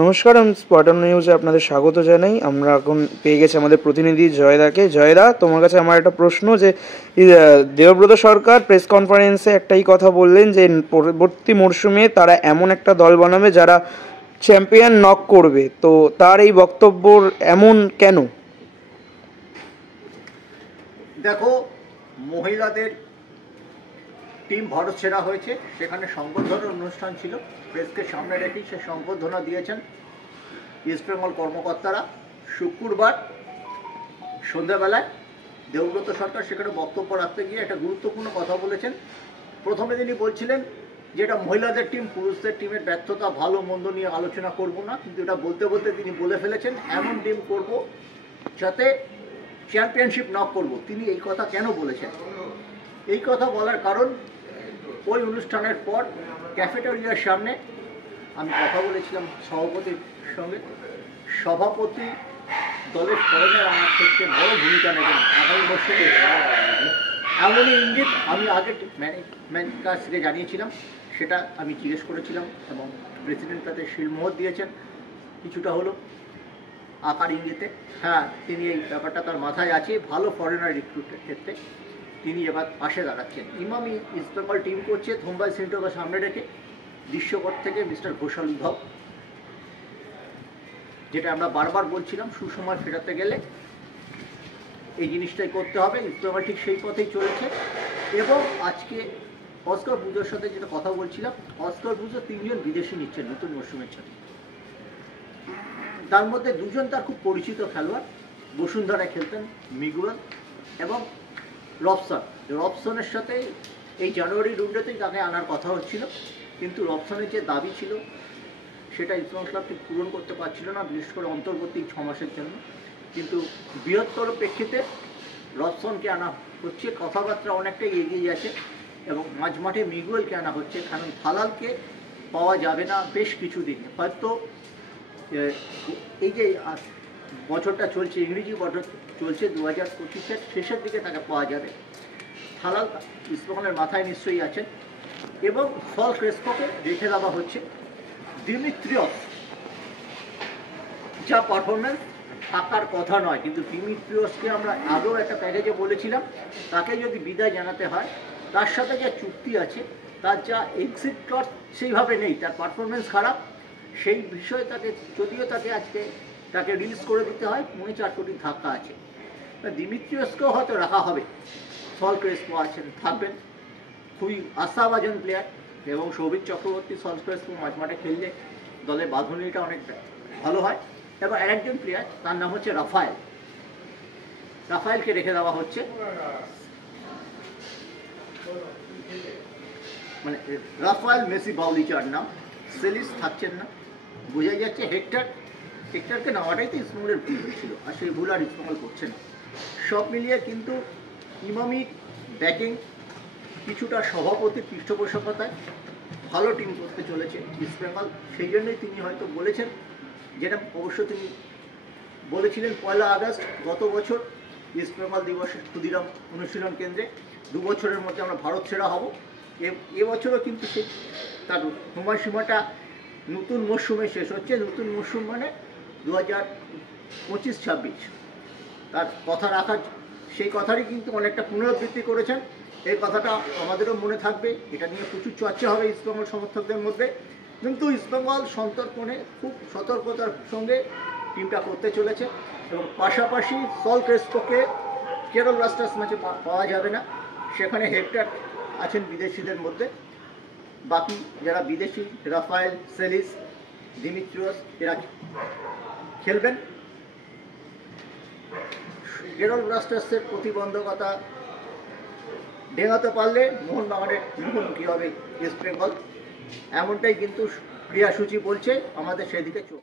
নমস্কার, আমি স্পটন নিউজে আপনাদের স্বাগত জানাই। আমরা এখন পেয়ে গেছি আমাদের প্রতিনিধি জয়দাকে। জয়দা, তোমার কাছে আমার একটা প্রশ্ন যে দেবব্রত সরকার প্রেস কনফারেন্সে একটাই কথা বললেন যে পরবর্তী মরশুমে তারা এমন একটা দল বানাবে যারা চ্যাম্পিয়ন নক করবে। তো তার এই বক্তব্যর এমন কেন? দেখো, মহিলাদের টিম ভারত সেরা হয়েছে, সেখানে সংবর্ধনার অনুষ্ঠান ছিল। প্রেসকে সামনে রেখেই সে সংবর্ধনা দিয়েছেন ইস্টবেঙ্গল কর্মকর্তারা। শুক্রবার সন্ধ্যাবেলায় দেবব্রত সরকার সেখানে বক্তব্য রাখতে গিয়ে একটা গুরুত্বপূর্ণ কথা বলেছেন। প্রথমে তিনি বলছিলেন যে এটা মহিলাদের টিম, পুরুষদের টিমের ব্যর্থতা ভালো মন্দ নিয়ে আলোচনা করব না, কিন্তু এটা বলতে বলতে তিনি বলে ফেলেছেন এমন টিম করব যাতে চ্যাম্পিয়নশিপ নক করব। তিনি এই কথা কেন বলেছেন? এই কথা বলার কারণ, ওই অনুষ্ঠানের পর ক্যাফেটেরিয়ার সামনে আমি কথা বলেছিলাম সভাপতির সঙ্গে। সভাপতি দলের ফরেনার আমার ক্ষেত্রে বড় ভূমিকা নেবেন আগামী বছরে, এমনই ইঙ্গিত আমি আগে ম্যানেজমেন্ট কাছ থেকে জানিয়েছিলাম। সেটা আমি জিজ্ঞেস করেছিলাম এবং প্রেসিডেন্ট তাতে শিলমোহর দিয়েছেন কিছুটা হলো আকার ইঙ্গিতে। হ্যাঁ, তিনি এই ব্যাপারটা তার মাথায় আছে। ভালো ফরেনার রিক্রুটের ক্ষেত্রে তিনি এবার পাশে দাঁড়াচ্ছেন। ইমামি ইস্টবেঙ্গল টিম করছে থোম্বাই সিন্টোকে সামনে রেখে, দৃশ্যপট থেকে মিস্টার ঘোষাল উদ্ধব। যেটা আমরা বারবার বলছিলাম, সুসময় ফেরাতে গেলে এই জিনিসটাই করতে হবে। ইস্টবেঙ্গল ঠিক সেই পথেই চলেছে। এবং আজকে অস্কার ব্রুজের সাথে যেটা কথা বলছিলাম, অস্কার ব্রুজ 3 জন বিদেশি নিচ্ছেন নতুন মরশুমের জন্য। তার মধ্যে 2 জন তার খুব পরিচিত খেলোয়াড়, বসুন্ধরায় খেলতেন মিগুয়েল এবং রবসনের সাথে এই জানুয়ারির উইন্ডোতেই তাকে আনার কথা হচ্ছিল, কিন্তু রবসনের যে দাবি ছিল সেটা ইস্টবেঙ্গল ক্লাব ঠিক পূরণ করতে পারছিল না, বিশেষ করে অন্তর্বর্তী 6 মাসের জন্য। কিন্তু বৃহত্তর প্রেক্ষিতে রবসনকে আনা হচ্ছে, কথাবার্তা অনেকটাই এগিয়ে যাচ্ছে এবং মাঝমাঠে মিগুয়েলকে আনা হচ্ছে, কারণ থালালকে পাওয়া যাবে না বেশ কিছুদিন। হয়তো এই যে বছরটা চলছে, ইংরেজি বছর চলছে 2025-এর শেষের দিকে তাকে পাওয়া যাবে। থালাল ইস্টবেঙ্গলের মাথায় নিশ্চয়ই আছেন। এবং সল ক্রেসপোকে রেখে দেওয়া হচ্ছে। দিমিত্রিয়স যা পারফরমেন্স থাকার কথা নয়, কিন্তু দিমিত্রিয়সকে আমরা আগেও একটা প্যাকেজে বলেছিলাম তাকে যদি বিদায় জানাতে হয়, তার সাথে যা চুক্তি আছে, তার যা এক্সিট ক্লজ সেইভাবে নেই, তার পারফরমেন্স খারাপ। সেই বিষয়ে তাকে যদিও তাকে রিলিজ করে দিতে হয়, 4.5 কোটি ধাক্কা আছে। দিমিত্রিয়সকেও হয়তো রাখা হবে। সল ক্রেসপো আছেন, থাকবেন, খুবই আস্থাভাজন প্লেয়ার। এবং সৌভিক চক্রবর্তী, সল ক্রেসপো মাঝমাঠে খেললে দলের বাঁধুনিটা অনেক ভালো হয়। এবং আরেকজন প্লেয়ার, তার নাম হচ্ছে রাফায়েলকে রেখে দেওয়া হচ্ছে। মানে রাফায়েল মেসি বাউলিচার নাম। সেলিস থাকছেন না, বোঝাই যাচ্ছে হেক্টরকে নেওয়াটাই তো ইস্টবেঙ্গলের ভুল হয়েছিল, আর সেই ভুল আর ইস্টবেঙ্গল করছে না। সব মিলিয়ে কিন্তু ইমামির ব্যাটিং কিছুটা সভাপতির পৃষ্ঠপোষকতায় ভালো টিম করতে চলেছে ইস্টবেঙ্গল। সেই জন্যই তিনি হয়তো বলেছেন, যেটা অবশ্য তিনি বলেছিলেন 1 আগস্ট গত বছর ইস্টবেঙ্গল দিবসের ক্ষুদিরাম অনুশীলন কেন্দ্রে, 2 বছরের মধ্যে আমরা ভারত সেরা হব। এবছরও কিন্তু সেই তার সময়সীমাটা নতুন মরশুমে শেষ হচ্ছে। নতুন মরশুম মানে 2025-26। তার কথা রাখার, সেই কথারই কিন্তু অনেকটা পুনরাবৃত্তি করেছেন। এই কথাটা আমাদেরও মনে থাকবে। এটা নিয়ে প্রচুর চর্চা হবে ইস্টবেঙ্গল সমর্থকদের মধ্যে। কিন্তু ইস্টবেঙ্গল সন্তর্পণে খুব সতর্কতার সঙ্গে টিমটা করতে চলেছে। এবং পাশাপাশি সল ক্রেসপোকে কেরল ব্লাস্টার্স ম্যাচে পাওয়া যাবে না, সেখানে হেক্টর আছেন বিদেশিদের মধ্যে। বাকি যারা বিদেশি, রাফায়েল, সেলিস, দিমিত্রিয়স, এরা খেলবেন। কেরল ব্লাস্টার্সের প্রতিবন্ধকতা ডেঙাতে পারলে মোহনবাগানের মুখোমুখি হবে ইস্টবেঙ্গল, এমনটাই কিন্তু ক্রিয়াসূচি বলছে। আমাদের সেদিকে চোখ।